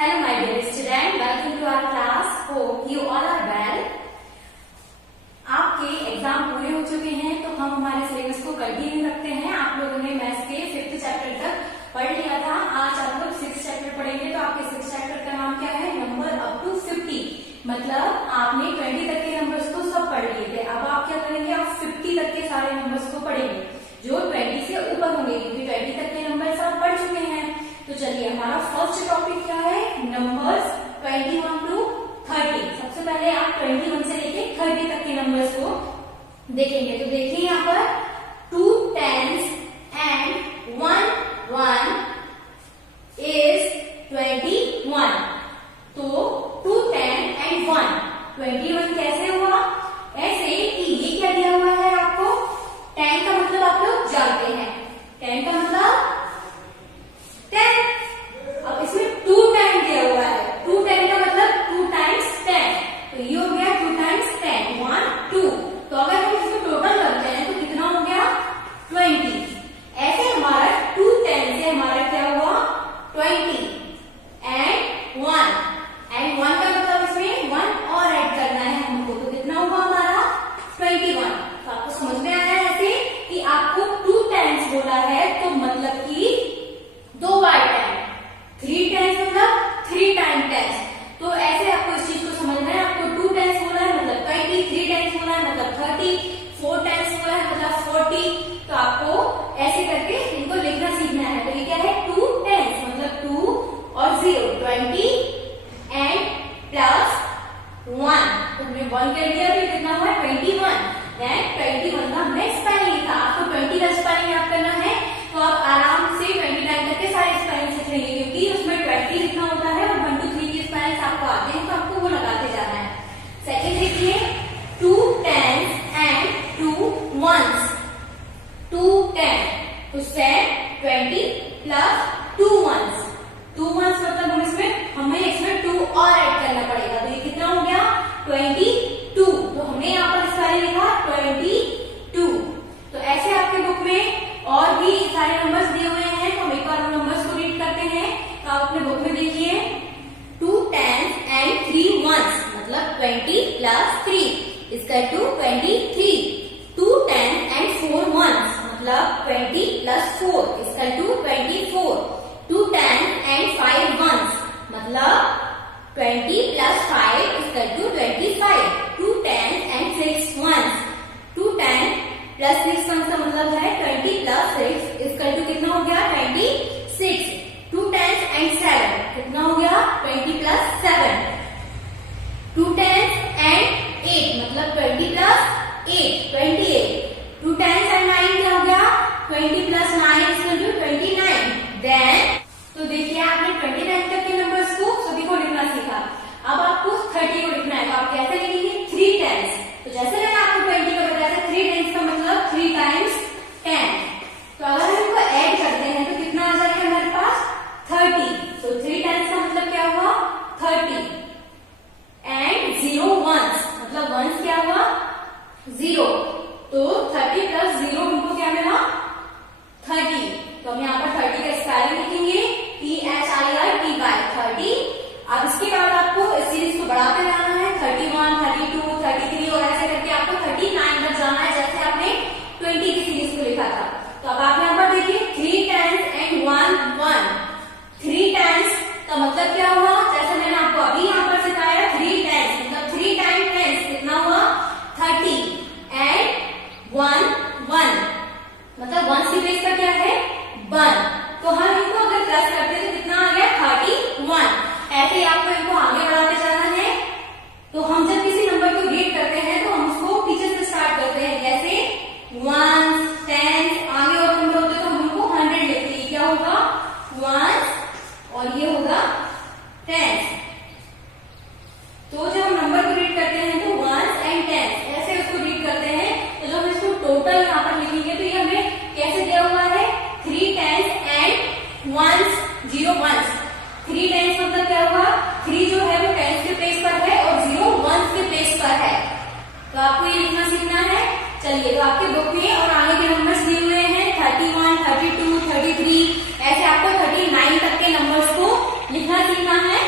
Hello my dear student, welcome to our class. Hope you all are well. आपके exam पूरे हो चुके हैं तो हम हमारे सिलेबस को कंटिन्यू रखते हैं। आप लोगों ने मैथ्स के 5th चैप्टर तक पढ़ लिया था। आज आप लोग 6th चैप्टर पढ़ेंगे। तो आपके 6th चैप्टर का नाम क्या है? Number up to 50। मतलब आपने 20 तक के नंबर्स को सब पढ़ लिए थे। अब आप क्या करेंगे? आप 50 तक के सारे नंबर्स को पढ़ेंगे जो 20 से ऊपर होंगे, क्योंकि 20 तक के नंबर्स आप पढ़ चुके हैं। तो चलिए, हमारा फर्स्ट टॉपिक क्या है? Numbers 21 to 30। सबसे पहले आप 21 से लेके 30 तक के नंबर्स को देखेंगे। तो देखिए यहाँ पर 2 10s and 1 1 is 21। तो 2 10 and 1 21 कैसे हुआ? ऐसे कि ये क्या दिया हुआ है आपको? 10 का मतलब आप लोग जानते हैं। 10 का मतलब 10। अब इसमें 2 10 दिया हुआ है। 2 10 का मतलब 2 times 10। तो ये हो गया 2 times 10 1 2। तो अगर हम इसको टोटल करते हैं तो कितना हो गया? 20। ऐसे हमारा 2 10 से हमारा क्या हुआ? 20 and 1 का मतलब इसमें 1 और ऐड करना है हमको। तो कितना हुआ हमारा? 21। तो आपको समझ में आया है ऐसे कि आपको 2 times बोला है तो मतलब कि 2 बार 10, 3 times मतलब 3 times 10। तो ऐसे आपको इस चीज को समझना है। आपको 2 times बोला है मतलब 20, 3 times बोला है मतलब 30, 4 times बोला है मतलब 40। तो आपको ऐसे करके इनको लिखना सीखना है। तो ये क्या है? 2 times मतलब 2 और 0 20 एंड प्लस 1। तो हमने 1 कर दिया तो कितना हुआ? 21। देन 21 का हमने स्पेलिंग लिखा। आपको 20 का स्पेलिंग याद करना है तो आप आराम से 29 तक के सारे स्पेलिंग सीख लेंगे, क्योंकि उसमें 20 लिखना होता है और 1 2 3 के स्पेलिंग आपको आते हैं तो आपको वो लगाते जाना है। सेकंड देखिए 2 10s and 2 1s। 2 10 तो सेट 20 प्लस 2 1s। 2 1s मतलब हमें इसमें 2 और ऐड करना पड़ेगा। तो ये कितना हो गया? 22। तो हमने यहाँ पर स्पेलिंग लिखा 22। तो ऐसे आपके बुक में और भी सारे नंबर्स दिए हुए हैं। तो हम एक बार नंबर्स को रीड करते हैं। तो आप अपने बुक में देखिए 2 10s and 3 1s मतलब 20 प्लस 3 इसका 23। 2 10s and 4 1s मतलब 20 प्लस 4 इसका 24। 2 10s and 5 1s मतलब 20 प्लस 5 इसका 25। 2 10s and 6 1s 2 10 plus 6 1s का मतलब है 20 प्लस 6 इसका कितना हो गया? 26। 2 10s and 7 कितना हो गया? 20 प्लस 7। 2 10s and 8 मतलब 20 प्लस 8 28। 2 10s and 9 क्या हो गया? 20 प्लस 9 इसका 29। देन तो देखिए आपने 29 तक के नंबर्स को सभी को लिखना सीखा। अब आपको 30 को लिखना है। तो आप कैसे लिखेंगे? 3 10s। तो जैसे मैंने आपको 20 का बताया था 3 10s का मतलब 3 times 10। तो अगर हम इनको ऐड करते हैं तो कितना आ जाएगा हमारे पास? 30। तो 3 10s का मतलब क्या हुआ? 30 एंड 0 1s मतलब 1s क्या हुआ? 0। तो 30 प्लस 0 हमको क्या मिला? 30। तो हम यहाँ पर 30 का स्पेलिंग लिखेंगे THIRT बाय 30। अब इसके बाद आपको इस सीरीज को बढ़ाते जाना है 31 32 33 और ऐसे करके आपको 39 तक जाना है, जैसे आपने 20 की सीरीज को लिखा था। तो अब आप यहाँ पर देखिए 3 10s and 1 1। 3 10s का मतलब क्या हुआ? जैसे मैंने आपको अभी यहाँ पर सिखाया 3 10s मतलब 3 times 10 कितना हुआ? 30 एंड 1 1 मतलब 1 की प्लेस पर क्या है? 1। तो हम इनको अगर प्लस करते हैं तो कितना आ गया? 31। ऐसे ही आपको इनको आगे बढ़ाते जाना है। तो हम जब किसी नंबर को रीड करते हैं तो हम उसको पीछे से स्टार्ट करते हैं। जैसे 1s 10s आगे और नंबर होते तो हम उनको 100 लिखते हैं। क्या होगा? 1s और ये होगा 10s। तो जब हम नंबर को रीड करते हैं तो 1s and 10s ऐसे उसको रीड करते हैं। तो जब हम इसको टोटल यहाँ पर लिखेंगे तो ये हमें कैसे दिया हुआ है? 3 10s and 1s 0 1s। 3 10s मतलब क्या हुआ? 3 जो है वो 10s के प्लेस पर है और 0 1s के प्लेस पर है। तो आपको ये लिखना सीखना है। चलिए, तो आपके बुक में और आगे के नंबर्स दिए हुए हैं 31 32 33। ऐसे आपको 39 तक के नंबर्स को लिखना सीखना है।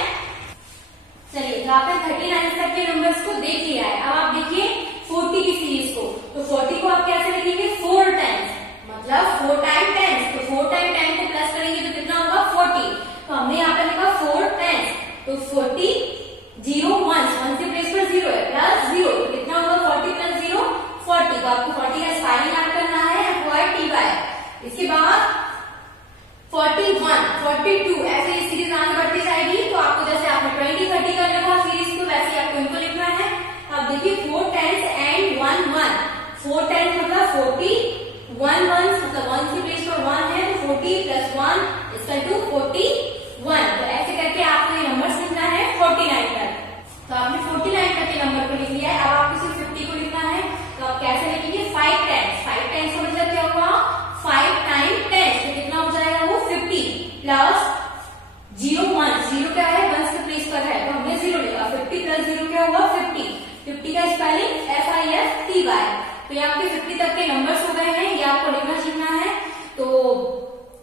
यहाँ पे 39 तक के नंबर्स को देख लिया है। अब आप देखिए 40 की सीरीज को, तो 40 को आप कैसे लिखेंगे 4 टाइम्स, मतलब 4 टाइम 10, तो 4 टाइम 10 को प्लस करेंगे तो कितना होगा 40, तो हमने यहाँ पे लिखा 4 टाइम्स, तो 40 0 1 के प्लेस पर 0 है प्लस 0, तो कितना होगा 40 प्लस 0 40, तो आपको 40 का स्पेलिंग याद करना है FYTY। इसके बाद 41 42 ऐसे ये सीरीज आगे बढ़ती जाएगी, तो आपको जैसे आपने 20 30 कर लिखा सीरीज को वैसे आपको इनको लिखना है। अब देखिए 4 10 एंड 1 1, 4 10 मतलब 40, 1 1 मतलब 1 के प्लेस पर 1 है, तो 40 प्लस 1 इक्वल टू 41, तो ऐसे करके आपको ये नंबर लिखना है 49 तक। तो आपने 49 तक के नंबर को लिख लिया है। अब आपको सिर्फ 50 को लिखना है, तो आप कैसे लिखेंगे 5 टाइम्स, 5 टाइम्स का मतलब क्या होगा 5 टाइम 10, तो कितना हो जाएगा वो 50 प्लस 0 1, 0 क्या है 1 के प्लेस पर है, तो हमने 0 लिखा, 50 प्लस 0 क्या हुआ 50, 50 का स्पेलिंग FIFTY। तो ये आपके 50 तक के नंबर्स हो गए हैं, ये आपको लिखना सीखना है। तो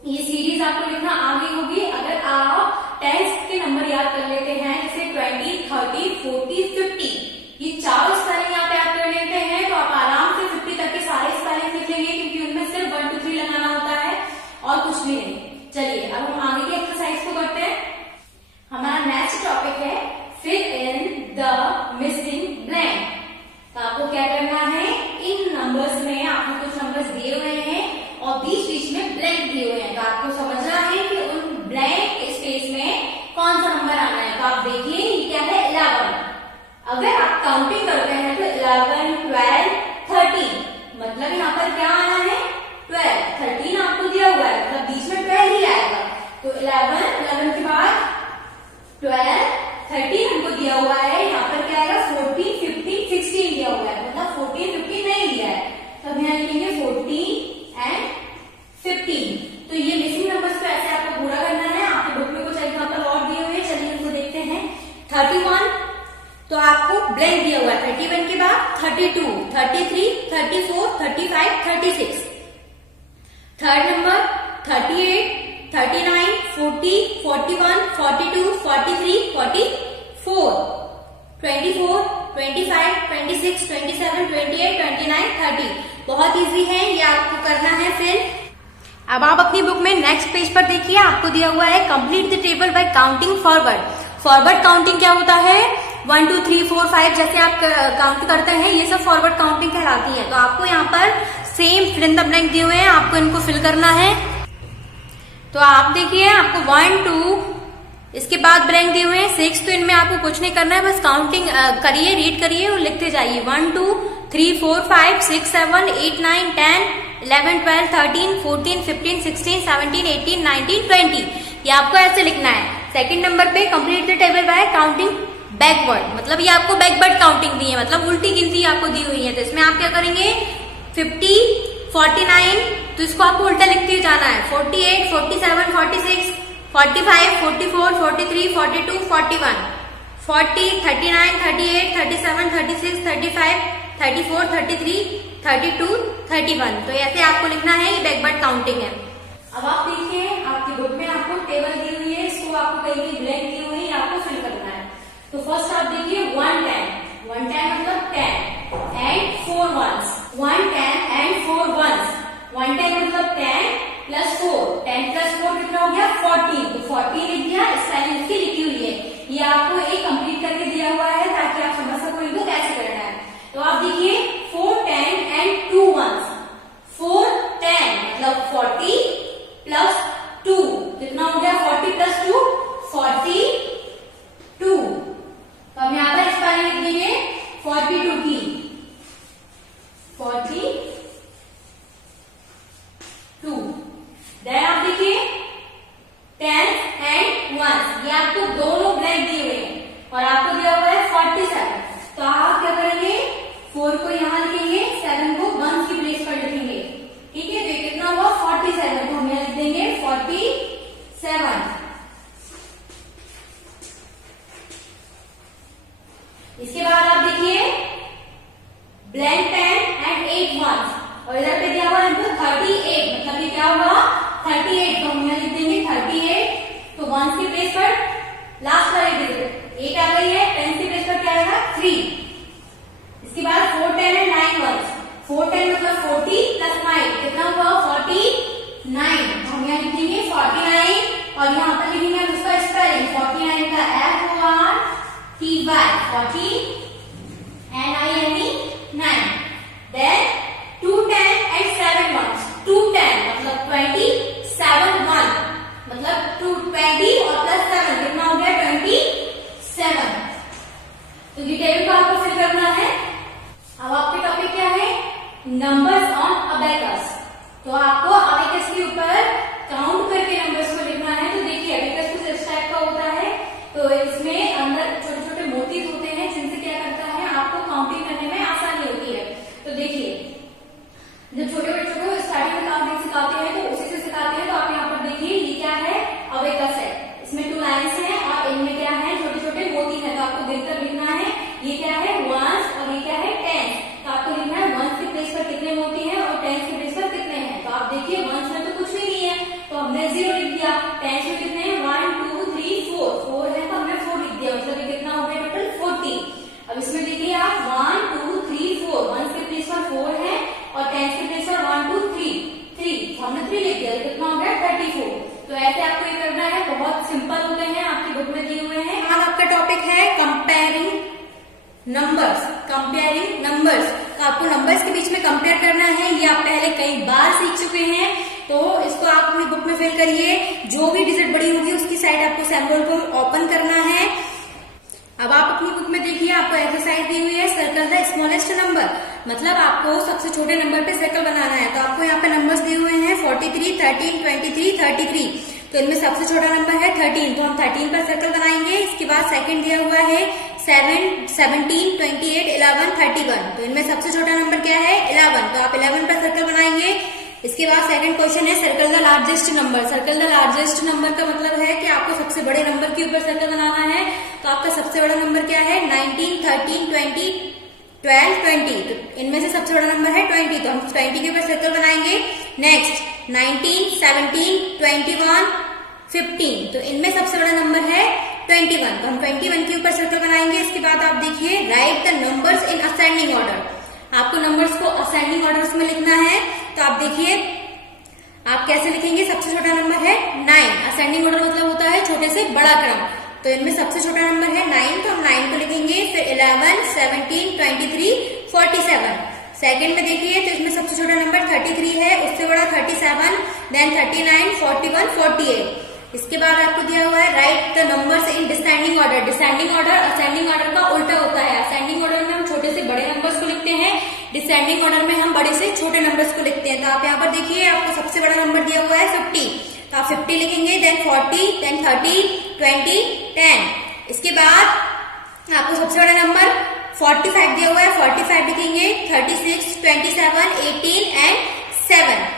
ये सीरीज आपको लिखना आगे होगी अगर आप 10 के नंबर याद कर लेते हैं, जैसे 20 30 40 50, ये चारों स्पेलिंग यहाँ पे आप कर लेते हैं, तो आप आराम से 50 तक के सारे स्पेलिंग लिख लेंगे, क्योंकि उनमें सिर्फ 1 2 3 लगाना होता है और कुछ भी नहीं। चलिए अब हम आगे की एक्सरसाइज को करते हैं। हमारा नेक्स्ट टॉपिक है fill in the missing blank. तो आपको क्या करना है, इन नंबर्स में आपको कुछ नंबर्स दिए हुए हैं और बीच बीच में ब्लैंक दिए हुए हैं, तो आपको समझना है कि उन ब्लैंक स्पेस में कौन सा नंबर आना है। तो आप देखिए ये क्या है 11, अगर आप काउंटिंग करते हैं तो 11 12 13, मतलब यहाँ पर क्या आना है 12, 13 आपको दिया हुआ है, मतलब बीच में 12 ही आएगा, तो 11 के बाद 12 13 हमको दिया हुआ है, यहाँ पर क्या आएगा 14 15 16 दिया हुआ है, मतलब 14 15 नहीं दिया है, तब यहाँ लिखेंगे 14 एंड 15। तो ये मिसिंग नंबर्स को ऐसे आपको पूरा करना है। आपके बुक में कुछ एग्जाम्पल और दिए हुए हैं, चलिए उनको देखते हैं। 31, तो आपको ब्लैंक दिया हुआ है, 31 के बाद 32 33 34 35 36। Third number 38 39 40 41 42 43 44 24 25 26 27 28 29 30। बहुत इजी है, ये आपको करना है। फिर अब आप अपनी बुक में नेक्स्ट पेज पर देखिए, आपको दिया हुआ है complete the table by counting forward. Forward counting क्या होता है 1 2 3 4 5 जैसे आप काउंट करते हैं, ये सब फॉरवर्ड काउंटिंग कहलाती है। तो आपको यहाँ पर same fill in the blank दिए हुए हैं, आपको इनको फिल करना है। तो आप देखिए आपको 1 2 इसके बाद ब्लैंक दिए हुए हैं 6, तो इनमें आपको कुछ नहीं करना है, बस काउंटिंग करिए, रीड करिए और लिखते जाइए। 1 2 3 4 5 6 7 8 9 10 11 12 13 14 15 16 17 18 19 20, ये आपको ऐसे लिखना है। सेकंड नंबर पे complete the table by counting backward, मतलब ये आपको बैकवर्ड काउंटिंग दी है, मतलब उल्टी गिनती आपको दी हुई है। तो इसमें आप क्या करेंगे 50 49, तो इसको आपको उल्टा लिखते जाना है। 48 47 46 45 44 43 42 41 40 39 38 37 36 35 34 33 32 31, तो ऐसे आपको लिखना है, ये बैकवर्ड काउंटिंग है। अब आप देखिए आपकी बुक में आपको टेबल दी हुई है, इसको आपको कहीं भी ब्लैंक दी हुई है, आपको फिल करना है। तो फर्स्ट आप देखिए 1 10 मतलब 10 एंड 4 ones, 1 10 एंड 4 ones, 1 10 मतलब 10 प्लस 4, 10 प्लस 4 कितना हो गया 14, तो 14 लिख दिया, स्पेलिंग इसकी लिखी हुई है। ये आपको एक कंप्लीट करके दिया हुआ है ताकि आप समझ सको इनको कैसे करना है। तो आप देखिए 4 10 एंड 2 ones, 4 10 मतलब 40 प्लस 2, कितना हो गया 40 प्लस 2 42। तो हम यहाँ पर स्पेलिंग लिख देंगे 42 की 42। देन आप देखिए 10 एंड 1, ये आपको दोनों ब्लैंक दिए हुए हैं और आपको दिया हुआ है 47। तो आप क्या करेंगे 4 को यहाँ लिखेंगे, 7 को 1 की प्लेस पर लिखेंगे, ठीक है। तो ये कितना हुआ 47, तो हम यहाँ लिख देंगे 47। और यहाँ पर लिखेंगे हम उसका स्पेलिंग 49 का FORTY 40 NINE 9, then 210 and 7 ones 210 मतलब 27 1 मतलब 220 और प्लस 7 कितना हो गया 27। तो ये टेबल को आपको फिल करना है। अब आपके टॉपिक क्या है, नंबर्स ऑन अबेकस। तो आपको अबेकस के ऊपर काउंट करके नंबर्स को लिखना है। तो देखिए अबेकस कुछ इस टाइप का होता है, तो इसमें अंदर छोटे छोटे मोतीज होते हैं जिनसे क्या करता है आपको काउंटिंग करने में आसानी होती है। तो देखिए जब छोटे बच्चों को स्टार्टिंग में काउंटिंग सिखाते हैं तो उसी से सिखाते हैं। तो आप यहाँ पर देखिए ये क्या है, अबेकस है, इसमें 2 लाइन्स हैं और इनमें क्या है छोटे छोटे मोती है। तो आपको देखकर लिखना है ये क्या है वंस और ये क्या है टेंस। तो आपको लिखना है वंस के प्लेस पर कितने मोती हैं और टेंस के प्लेस पर कितने हैं। तो आप देखिए वंस में तो कुछ भी नहीं है तो हमने 0 लिख दिया, टेंस में कितने हैं 1 2 3 4 है तो हमने 4 लिख दिया, मतलब ये कितना हो गया टोटल 40। अब इसमें देखिए आप 1 2 3 4 वंस के प्लेस पर 4 है और टेंस के प्लेस पर 1 2 3 तो हमने 3 लिख दिया, कितना हो गया 34। तो ऐसे आपको ये करना है, बहुत सिंपल होते हैं, आपकी बुक में दिए हुए हैं। आज आपका टॉपिक है कंपेयरिंग नंबर्स। कंपेयरिंग नंबर्स, तो आपको नंबर्स के बीच में कंपेयर करना है। ये आप पहले कई बार सीख चुके हैं, तो इसको आप अपनी बुक में फिल करिए। जो भी डिजिट बड़ी होगी उसकी साइड आपको सिंबल को ओपन करना है। अब आप अपनी बुक में देखिए आपको एक्सरसाइज दी हुई है सर्कल द स्मॉलेस्ट नंबर, मतलब आपको सबसे छोटे नंबर पे सर्कल बनाना है। तो आपको यहाँ पे नंबर्स दिए हुए हैं 43 13 23 33। तो इनमें सबसे छोटा नंबर है 13, तो हम 13 पर सर्कल बनाएंगे। इसके बाद सेकंड दिया हुआ है 7 17 28 11 31। तो इनमें सबसे छोटा नंबर क्या है 11, तो आप 11 पर सर्कल बनाएंगे। इसके बाद सेकंड क्वेश्चन है circle the largest number. Circle the largest number का मतलब है कि आपको सबसे बड़े नंबर के ऊपर सर्कल बनाना है। तो आपका सबसे बड़ा नंबर क्या है 19 13 20 12 20। तो इनमें से सबसे बड़ा नंबर है 20, तो हम 20 के ऊपर सर्कल बनाएंगे। नेक्स्ट 19 17 21 15। तो इनमें सबसे बड़ा नंबर है 21, तो हम 21 के ऊपर सर्कल बनाएंगे। इसके बाद आप देखिए right the numbers in ascending order. आपको नंबर्स को असेंडिंग ऑर्डर में लिखना है। तो आप देखिए आप कैसे लिखेंगे, सबसे छोटा नंबर है 9। असेंडिंग ऑर्डर मतलब होता है छोटे से बड़ा क्रम। तो इनमें सबसे छोटा नंबर है 9, तो हम 9 को लिखेंगे। फिर 11 17 23 47। सेकंड में देखिए तो इसमें सबसे छोटा नंबर 33 है, उससे बड़ा 37, देन 39 41 48। इसके बाद आपको दिया हुआ है right the numbers in descending order. Descending order ascending order का उल्टा होता है। असेंडिंग ऑर्डर में हम छोटे से बड़े नंबर्स को लिखते हैं, डिसेंडिंग ऑर्डर में हम बड़े से छोटे नंबर्स को लिखते हैं। तो आप यहाँ पर देखिए आपको सबसे बड़ा नंबर दिया हुआ है 50, तो आप 50 लिखेंगे, देन 40, देन 30 20 10। इसके बाद आपको सबसे बड़ा नंबर 45 दिया हुआ है, 45 लिखेंगे, 36 27 18 एंड 7।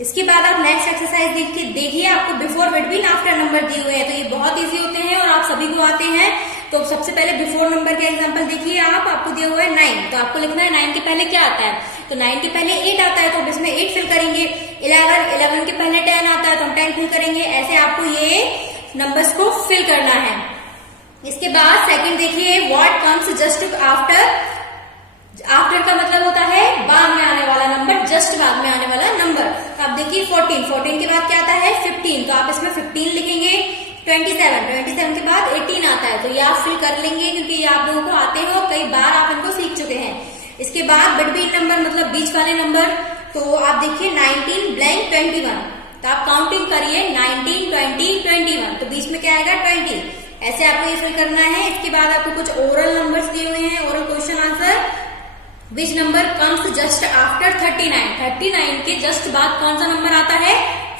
इसके बाद आप नेक्स्ट एक्सरसाइज देखिए आपको बिफोर बिटवीन आफ्टर नंबर दिए हुए हैं। तो ये बहुत इजी होते हैं और आप सभी को आते हैं। तो सबसे पहले बिफोर नंबर के एग्जांपल देखिए आपको दिया हुआ है 9, तो आपको लिखना है 9 के पहले क्या आता है। तो 9 के पहले 8 आता है तो हम इसमें 8 फिल करेंगे। 11 के पहले 10 आता है तो हम 10 फिल करेंगे। ऐसे आपको ये नंबर्स को फिल करना है। इसके बाद सेकंड देखिए what comes just after. After का मतलब होता है बाद में आने वाला नंबर, जस्ट बाद में आने वाला नंबर। तो आप देखिए 14 के बाद क्या आता है 15, तो आप इसमें 15 लिखेंगे। 27 के बाद 18 आता है, तो ये आप फिल कर लेंगे क्योंकि ये आप लोगों को आते हैं और कई बार आप इनको सीख चुके हैं। इसके बाद बिटवीन नंबर मतलब बीच वाले नंबर, तो आप देखिए 19 ब्लैंक 21। तो आप काउंटिंग करिए 19 20 21, तो बीच में क्या आएगा 20। ऐसे आपको ये फिल करना है। इसके बाद आपको कुछ ओरल नंबर्स दिए हुए हैं, oral question answer. Which number comes just after 39। 39 के जस्ट बाद कौन सा नंबर आता है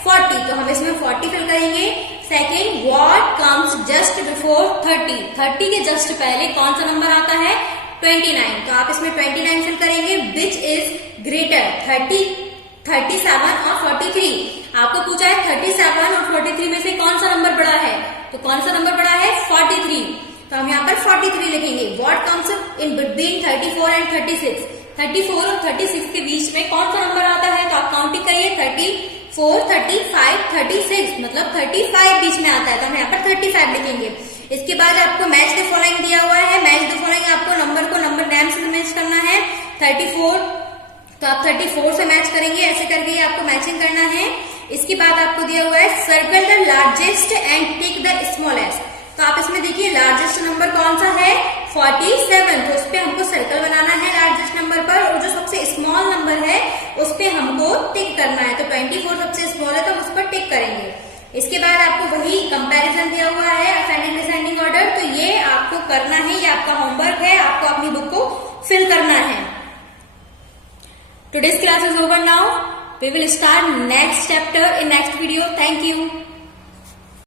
40, तो हम इसमें 40 फिल करेंगे। Second what comes just before 30। 30 के जस्ट पहले कौन सा नंबर आता है 29, तो आप इसमें 29 फिल करेंगे। विच इज ग्रेटर 30 37 और 43। आपको पूछा है 37 और 43 में से कौन सा नंबर बड़ा है, तो कौन सा नंबर बड़ा है 43, तो हम यहाँ पर 43 लिखेंगे। What comes in between 34 and 36। 34 और 36 के बीच में कौन सा नंबर आता है, तो आप काउंटिंग करिए 34 35 36, मतलब 35 बीच में आता है, तो हम यहाँ पर 35 लिखेंगे। इसके बाद आपको मैच द फॉलोइंग दिया हुआ है। मैच द फॉलोइंग आपको नंबर को नंबर नेम से मैच करना है। 34 तो आप 34 से मैच करेंगे, ऐसे करके आपको मैचिंग करना है। इसके बाद आपको दिया हुआ है circle the largest and tick the smallest. तो आप इसमें देखिए लार्जेस्ट नंबर कौन सा है 47, तो उस पे हमको सर्कल बनाना है लार्जेस्ट नंबर पर, और जो सबसे स्मॉल नंबर है उस पे हमको टिक करना है। तो 24 सबसे स्मॉल है तो हम उस पर टिक करेंगे। इसके बाद आपको वही कंपैरिजन दिया हुआ है असेंडिंग डिसेंडिंग ऑर्डर, तो ये आपको करना है, ये आपका होमवर्क है, आपको अपनी बुक को फिल करना है। Today's class is over now. We will start next chapter in next video. Thank you.